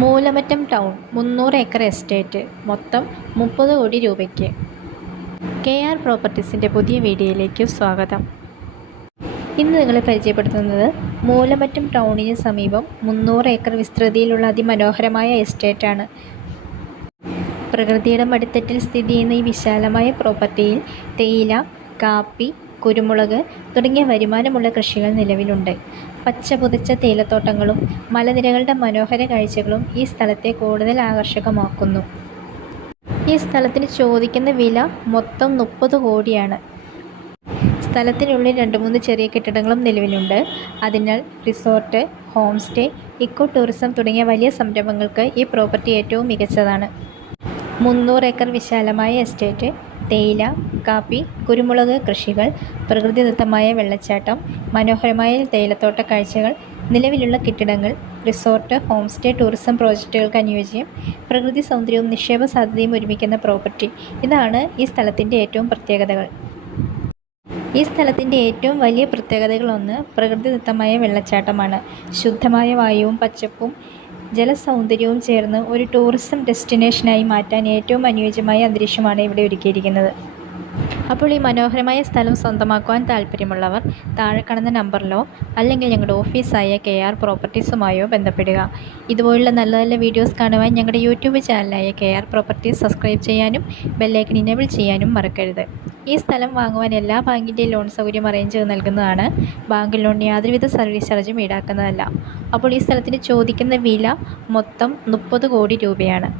Moolamattom town 300 acre estate മൊത്തം 30 കോടി രൂപയ്ക്ക്. KR പ്രോപ്പർട്ടീസിൻ്റെ പുതിയ വീഡിയോയിലേക്ക് സ്വാഗതം. ഇന്ന് നിങ്ങളെ പരിചയപ്പെടുത്തുന്നത് മൂലമറ്റം ടൗണിന് സമീപം 300 ഏക്കർ വിസ്തൃതിയിലുള്ള അതിമനോഹരമായ എസ്റ്റേറ്റാണ്. പ്രകൃതിയുടെ മടിത്തട്ടിൽ സ്ഥിതി ചെയ്യുന്ന ഈ വിശാലമായ പ്രോപ്പർട്ടിയിൽ തേയില, കാപ്പി, കുരുമുളക് തുടങ്ങിയ വരുമാനമുള്ള കൃഷികൾ നിലവിലുണ്ട്. പച്ച പുതച്ച തേയിലത്തോട്ടങ്ങളും മലനിരകളുടെ മനോഹര കാഴ്ചകളും ഈ സ്ഥലത്തെ കൂടുതൽ ആകർഷകമാക്കുന്നു. ഈ സ്ഥലത്തിന് ചോദിക്കുന്ന വില മൊത്തം 30 കോടിയാണ്. സ്ഥലത്തിനുള്ളിൽ 2-3 ചെറിയ കെട്ടിടങ്ങളും നിലവിലുണ്ട്. അതിനാൽ resort, home stay, eco tourism തുടങ്ങിയ വലിയ സംരംഭങ്ങൾക്ക് ഈ പ്രോപ്പർട്ടി ഏറ്റവും മികച്ചതാണ്. 300 ഏക്കർ വിശാലമായ എസ്റ്റേറ്റ്, തേയില, കാപ്പി, കുരുമുളക് കൃഷികൾ, പ്രകൃതിദത്തമായ വെള്ളച്ചാട്ടം, മനോഹരമായ തേയിലത്തോട്ട കാഴ്ചകൾ, നിലവിലുള്ള കെട്ടിടങ്ങൾ, റിസോർട്ട്, ഹോം സ്റ്റേ, ടൂറിസം പ്രോജക്റ്റുകൾക്ക് അനുയോജ്യം, പ്രകൃതി സൗന്ദര്യവും നിക്ഷേപ സാധ്യതയും ഒരുമിക്കുന്ന പ്രോപ്പർട്ടി. ഇതാണ് ഈ സ്ഥലത്തിൻ്റെ ഏറ്റവും പ്രത്യേകതകൾ. ഈ സ്ഥലത്തിൻ്റെ ഏറ്റവും വലിയ പ്രത്യേകതകളൊന്ന് പ്രകൃതിദത്തമായ വെള്ളച്ചാട്ടമാണ്. ശുദ്ധമായ വായുവും പച്ചപ്പും ജലസൗന്ദര്യവും ചേർന്ന് ഒരു ടൂറിസം ഡെസ്റ്റിനേഷനായി മാറ്റാൻ ഏറ്റവും അനുയോജ്യമായ അന്തരീക്ഷമാണ് ഇവിടെ ഒരുക്കിയിരിക്കുന്നത്. അപ്പോൾ ഈ മനോഹരമായ സ്ഥലം സ്വന്തമാക്കുവാൻ താല്പര്യമുള്ളവർ താഴെ കാണുന്ന നമ്പറിലോ അല്ലെങ്കിൽ ഞങ്ങളുടെ ഓഫീസായ KR പ്രോപ്പർട്ടീസുമായോ ബന്ധപ്പെടുക. ഇതുപോലുള്ള നല്ല നല്ല വീഡിയോസ് കാണുവാൻ ഞങ്ങളുടെ യൂട്യൂബ് ചാനലായ KR പ്രോപ്പർട്ടീസ് സബ്സ്ക്രൈബ് ചെയ്യാനും ബെല്ലൈക്കൺ ഇനേബിൾ ചെയ്യാനും മറക്കരുത്. ഈ സ്ഥലം വാങ്ങുവാൻ എല്ലാ ബാങ്കിൻ്റെയും ലോൺ സൗകര്യം അറേഞ്ച് ചെയ്ത് നൽകുന്നതാണ്. ബാങ്ക് ലോണിന് യാതൊരുവിധ സർവീസ് ചാർജും ഈടാക്കുന്നതല്ല. അപ്പോൾ ഈ സ്ഥലത്തിന് ചോദിക്കുന്ന വില മൊത്തം 30 കോടി രൂപയാണ്.